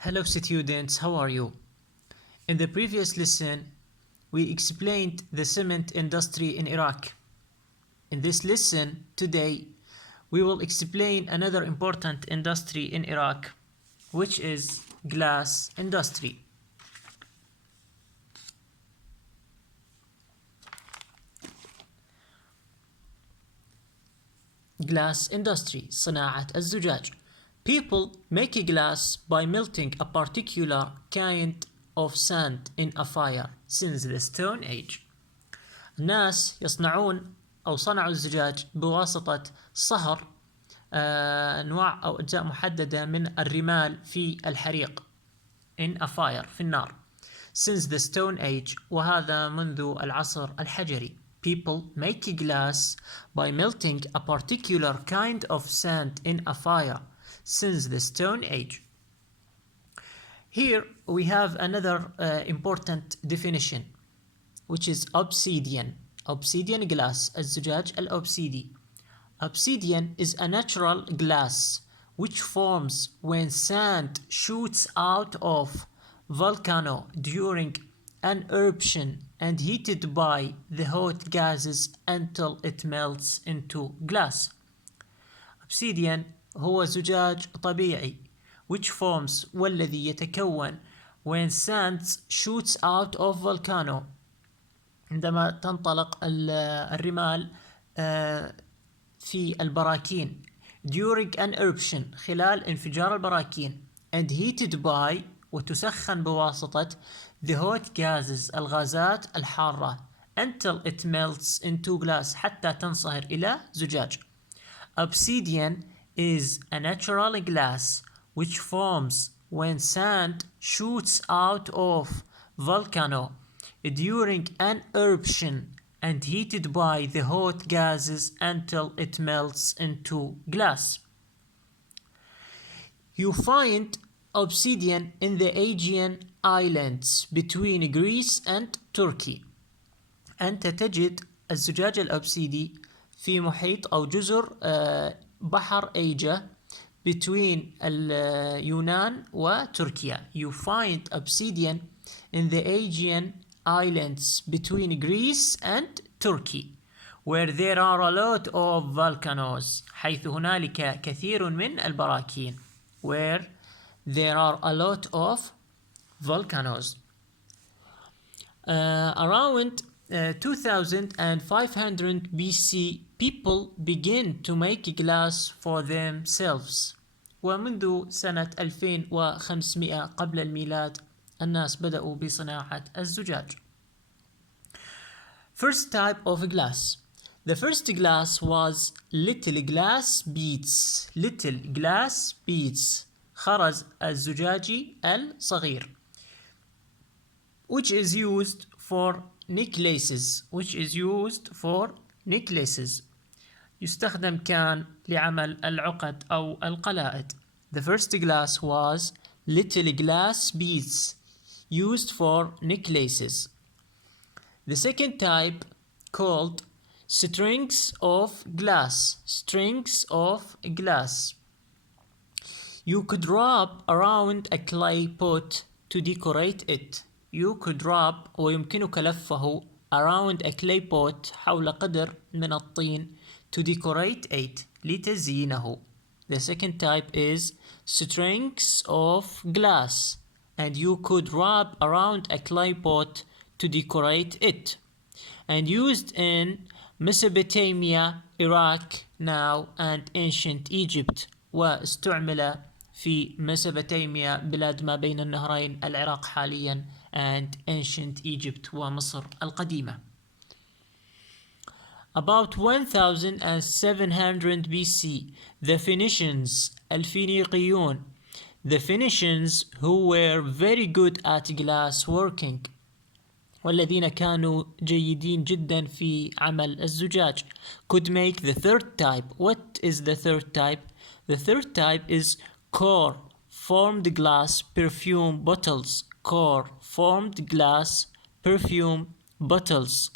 Hello students, how are you? In the previous lesson, we explained the cement industry in Iraq. In this lesson, today, we will explain another important industry in Iraq, which is glass industry. Glass industry, صناعة الزجاج. People make glass by melting a particular kind of sand in a fire since the Stone Age. الناس يصنعون أو صنعوا الزجاج بواسطة صهر أنواع أو أجزاء محددة من الرمال في الحريق in a fire في النار since the Stone Age وهذا منذ العصر الحجري. People make glass by melting a particular kind of sand in a fire since the Stone Age. Here we have another important definition, which is obsidian. Obsidian glass, الزجاج الأوبسيدي. Obsidian is a natural glass which forms when sand shoots out of volcano during an eruption and heated by the hot gases until it melts into glass. Obsidian هو زجاج طبيعي which forms والذي يتكون when sand shoots out of volcano عندما تنطلق الرمال في البراكين during an eruption خلال انفجار البراكين and heated by وتسخن بواسطة the hot gases الغازات الحارة until it melts into glass حتى تنصهر إلى زجاج. Obsidian is a natural glass which forms when sand shoots out of volcano during an eruption and heated by the hot gases until it melts into glass. You find obsidian in the Aegean Islands between Greece and Turkey. أنت تجد الزجاج الأوبسيدي في محيط أو جزر بحر إيجا between اليونان وتركيا. You find obsidian in the Aegean Islands between Greece and Turkey where there are a lot of volcanoes حيث هنالك كثير من البراكين where there are a lot of volcanoes. Around 2500 BC people begin to make glass for themselves. ومنذ سنة 2500 قبل الميلاد الناس بدأوا بصناعة الزجاج. First type of glass. The first glass was little glass beads. Little glass beads. خرز الزجاجي الصغير. Which is used for necklaces. Which is used for necklaces. يستخدم كان لعمل العقد أو القلائد. The first glass was little glass beads used for necklaces. The second type called strings of glass. Strings of glass. You could wrap around a clay pot to decorate it. You could wrap ويمكنك لفه around a clay pot حول قدر من الطين to decorate it لتزيينه. The second type is strings of glass and you could wrap around a clay pot to decorate it and used in Mesopotamia, Iraq now and ancient Egypt واستعمل في ميسوبوتاميا بلاد ما بين النهرين العراق حاليا and ancient Egypt ومصر القديمة. About 1700 BC, the Phoenicians, الفينيقيون, the Phoenicians who were very good at glass working, والذين كانوا جيدين جدا في عمل الزجاج, could make the third type. What is the third type? The third type is core formed glass perfume bottles. Core formed glass perfume bottles.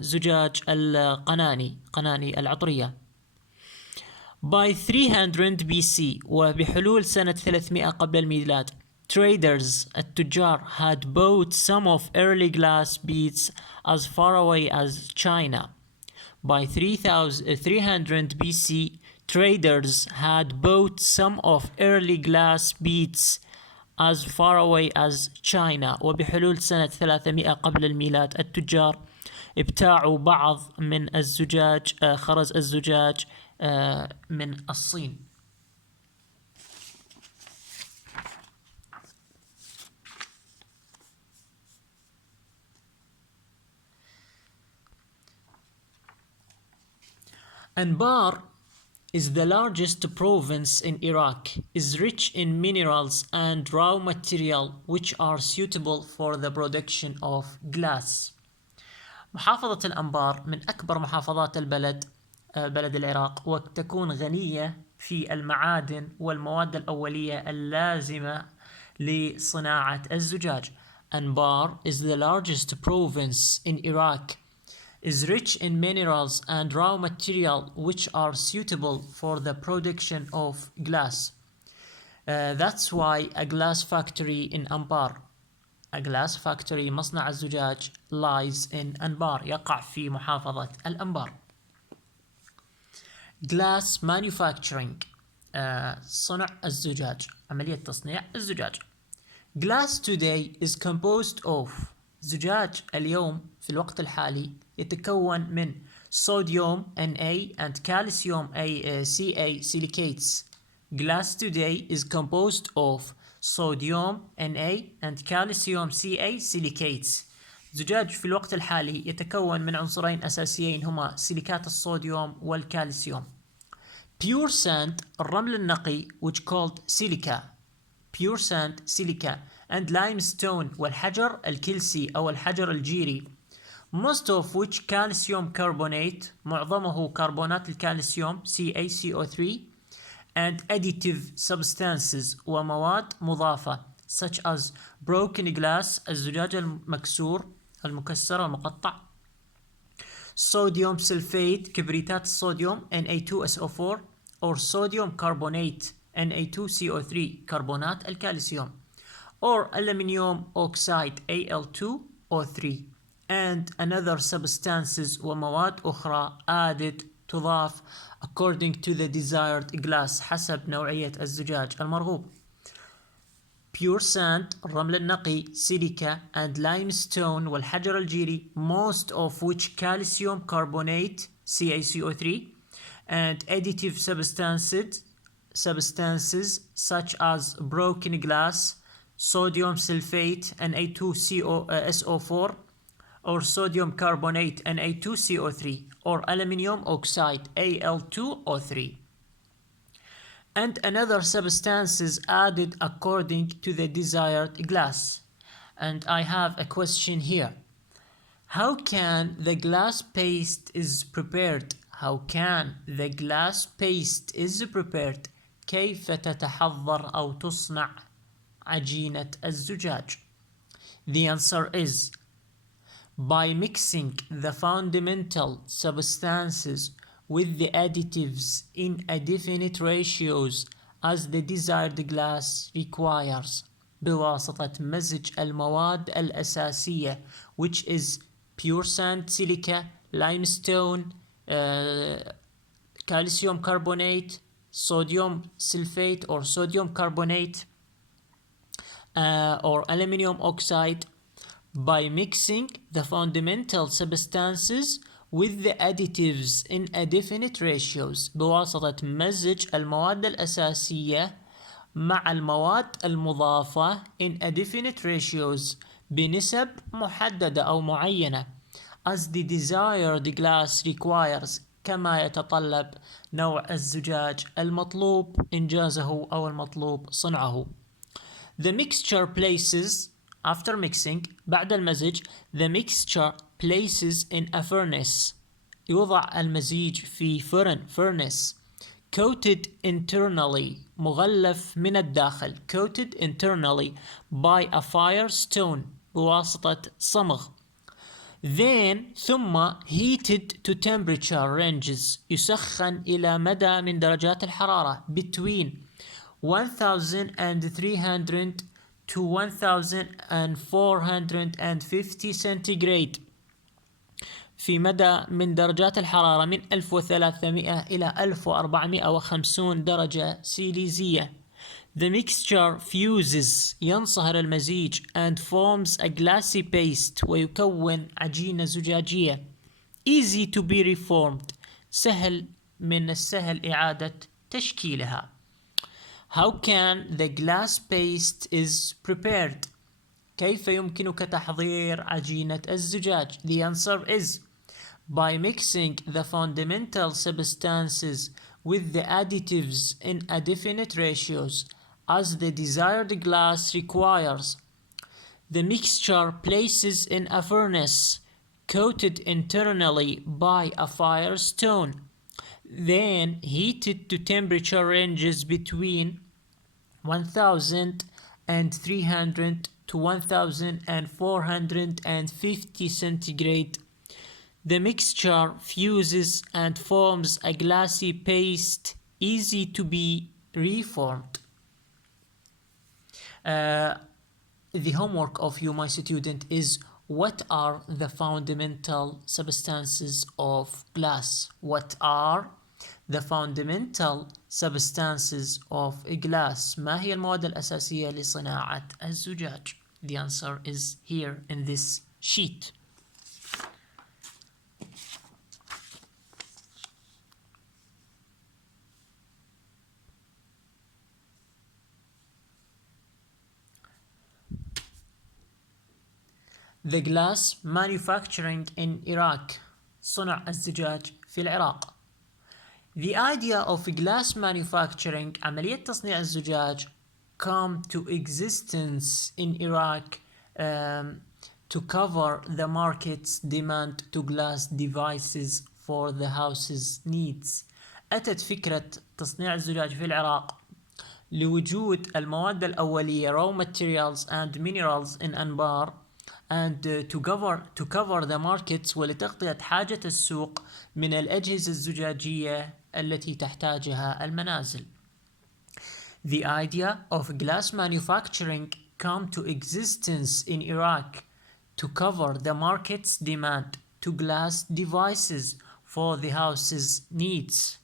زجاج القناني العطرية. By 300 BC وبحلول سنة 300 قبل الميلاد traders التجار had bought some of early glass beads as far away as China. By 300 BC traders had bought some of early glass beads as far away as China. وبحلول سنة 300 قبل الميلاد التجار ابتاعوا بعض من الزجاج خرز الزجاج من الصين. Anbar is the largest province in Iraq, is rich in minerals and raw material which are suitable for the production of glass. محافظة الأنبار من أكبر محافظات البلد بلد العراق وتكون غنية في المعادن والمواد الأولية اللازمة لصناعة الزجاج. Anbar is the largest province in Iraq, is rich in minerals and raw material which are suitable for the production of glass. That's why a glass factory in Anbar, a glass factory مصنع الزجاج lies in Anbar, يقع في محافظة الأنبار. Glass manufacturing صنع الزجاج، عملية تصنيع الزجاج. Glass today is composed of زجاج اليوم في الوقت الحالي يتكون من sodium Na and calcium Ca silicates. Glass today is composed of sodium Na and calcium Ca silicates. زجاج في الوقت الحالي يتكون من عنصرين أساسيين هما سيليكات الصوديوم والكالسيوم. Pure sand الرمل النقي which called silica, pure sand silica, and limestone والحجر الكلسي أو الحجر الجيري, most of which calcium carbonate معظمه كربونات الكالسيوم CaCO3 and additive substances ومواد مضافة such as broken glass الزجاج المكسور المكسر والمقطع, sodium sulfate كبريتات الصوديوم Na2SO4 or sodium carbonate Na2CO3 كربونات الكالسيوم, or aluminium oxide Al2O3 and another substances ومواد أخرى added تضاف according to the desired glass حسب نوعية الزجاج المرغوب. Pure sand الرمل النقي, silica and limestone والحجر الجيري, most of which calcium carbonate CaCO3 and additive substances such as broken glass, sodium sulfate Na2SO4 or sodium carbonate Na2CO3 or aluminium oxide Al2O3 and another substances added according to the desired glass. And I have a question here. How can the glass paste is prepared? How can the glass paste is prepared? كيف تتحضر أو تصنع عجينة الزجاج? The answer is by mixing the fundamental substances with the additives in a definite ratios as the desired glass requires بواسطة مزج المواد الأساسية which is pure sand, silica, limestone, calcium carbonate, sodium sulfate or sodium carbonate or aluminium oxide. By mixing the fundamental substances with the additives in a definite ratios بواسطة مزج المواد الأساسية مع المواد المضافة in a definite ratios بنسب محددة أو معينة as the desired glass requires كما يتطلب نوع الزجاج المطلوب إنجازه أو المطلوب صنعه. The mixture places after mixing بعد المزج the mixture places in a furnace يوضع المزيج في فرن furnace coated internally مغلف من الداخل coated internally by a fire stone بواسطة صمغ ثم heated to temperature ranges يسخن إلى مدى من درجات الحرارة between 1300 to 1450 centigrade في مدى من درجات الحرارة من 1300 إلى 1450 درجة سيليزية. The mixture fuses ينصهر المزيج and forms a glassy paste ويكون عجينة زجاجية. Easy to be reformed من السهل إعادة تشكيلها. How can the glass paste is prepared? كيف يمكنك تحضير عجينة الزجاج؟ The answer is by mixing the fundamental substances with the additives in a definite ratios as the desired glass requires. The mixture places in a furnace coated internally by a fire stone, then heated to temperature ranges between 1300 to 1450 centigrade. The mixture fuses and forms a glassy paste easy to be reformed. The homework of you, my student, is what are the fundamental substances of glass? What are the fundamental substances of glass? ما هي المواد الأساسية لصناعة الزجاج? The answer is here in this sheet. The glass manufacturing in Iraq. صنع الزجاج في العراق. The idea of glass manufacturing عملية تصنيع الزجاج come to existence in Iraq to cover the market's demand to glass devices for the house's needs. أتت فكرة تصنيع الزجاج في العراق لوجود المواد الأولية raw materials and minerals in أنبار and to cover the markets ولتغطية حاجة السوق من الأجهزة الزجاجية التي تحتاجها المنازل. The idea of glass manufacturing come to existence in Iraq to cover the market's demand to glass devices for the house's needs.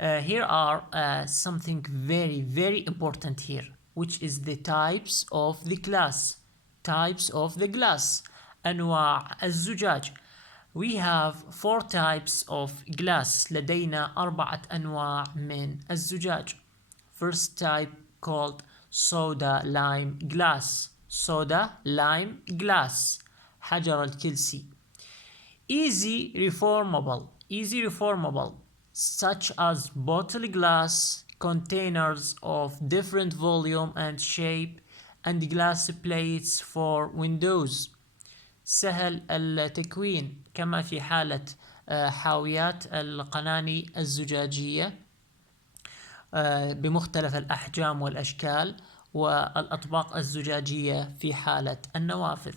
Here are something very, very important here, which is the types of the glass. Types of the glass. أنواع الزجاج. We have 4 types of glass. لدينا 4 أنواع من الزجاج. First type called soda lime glass. Soda lime glass. حجر الكلسي. Easy reformable. Easy reformable. Such as bottle glass, containers of different volume and shape, and glass plates for windows. سهل التكوين كما في حالة حاويات القناني الزجاجية بمختلف الأحجام والأشكال والأطباق الزجاجية في حالة النوافذ.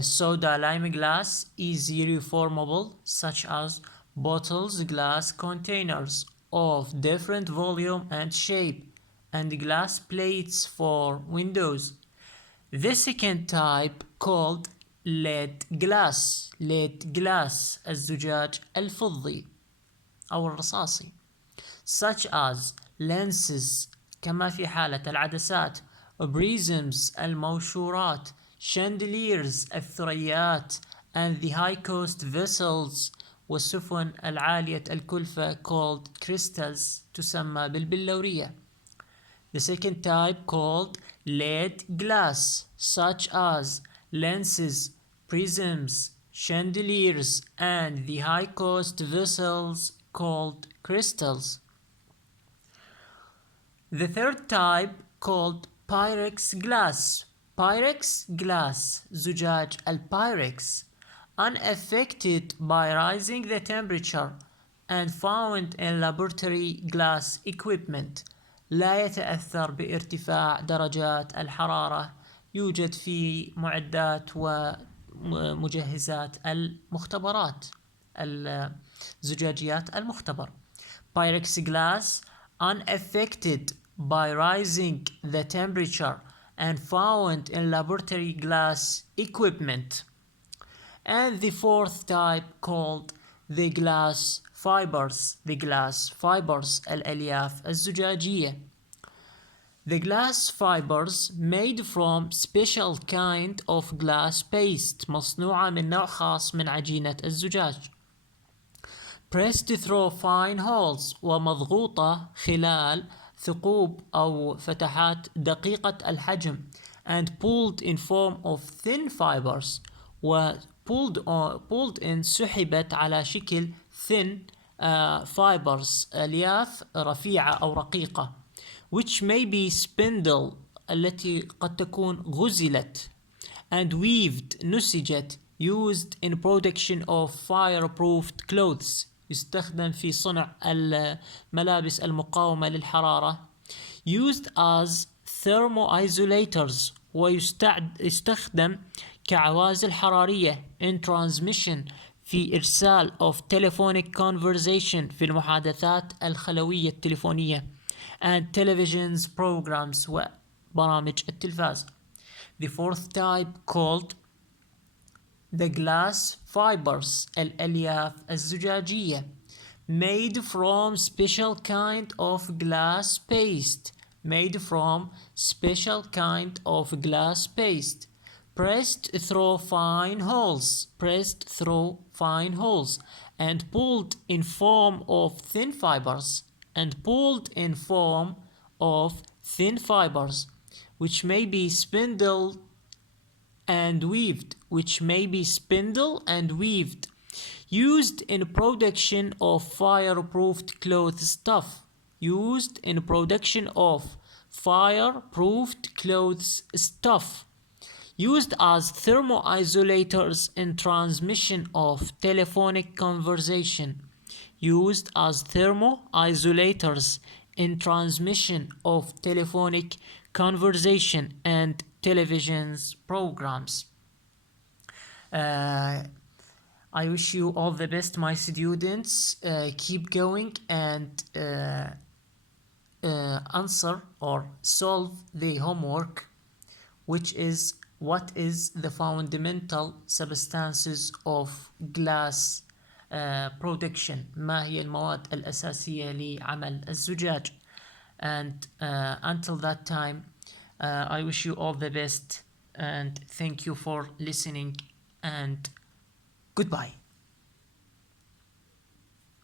Soda lime glass easy reformable such as bottles glass containers of different volume and shape and glass plates for windows. The second type called lead glass. lead glass الزجاج الفضي أو الرصاصي. Such as lenses كما في حالة العدسات, prisms الموشورات, chandeliers الثريات, and the high cost vessels والسفن العالية الكلفة called crystals تسمى بالبلورية. The second type called lead glass, such as lenses, prisms, chandeliers, and the high-cost vessels called crystals. The third type called Pyrex glass. Pyrex glass, زجاج البايركس, unaffected by rising the temperature and found in laboratory glass equipment. لا يتأثر بارتفاع درجات الحرارة. يوجد في معدات مجهزات المختبرات الزجاجيات المختبر. Pyrex glass unaffected by rising the temperature and found in laboratory glass equipment. And the fourth type called the glass fibers. The glass fibers الألياف الزجاجية. The glass fibers made from special kind of glass paste مصنوعة من نوع خاص من عجينة الزجاج. Pressed through fine holes ومضغوطة خلال ثقوب أو فتحات دقيقة الحجم and pulled in form of thin fibers pulled in سحبت على شكل thin fibers ألياف رفيعة أو رقيقة which may be spindle التي قد تكون غزلت and weaved نسجت used in production of fireproofed clothes يستخدم في صنع الملابس المقاومة للحرارة used as thermoisolators ويستخدم كعوازل حرارية in transmission في إرسال of telephonic conversation في المحادثات الخلوية التليفونية and television's programs وبرامج التلفاز. The fourth type called the glass fibers الألياف الزجاجية made from special kind of glass paste pressed through fine holes and pulled in form of thin fibers which may be spindle and weaved used in production of fireproofed cloth stuff used as thermoisolators in transmission of telephonic conversation and television's programs. I wish you all the best, my students. Keep going and answer or solve the homework, which is what is the fundamental substances of glass production. ما هي المواد الأساسية لعمل الزجاج. And until that time, I wish you all the best and thank you for listening and goodbye.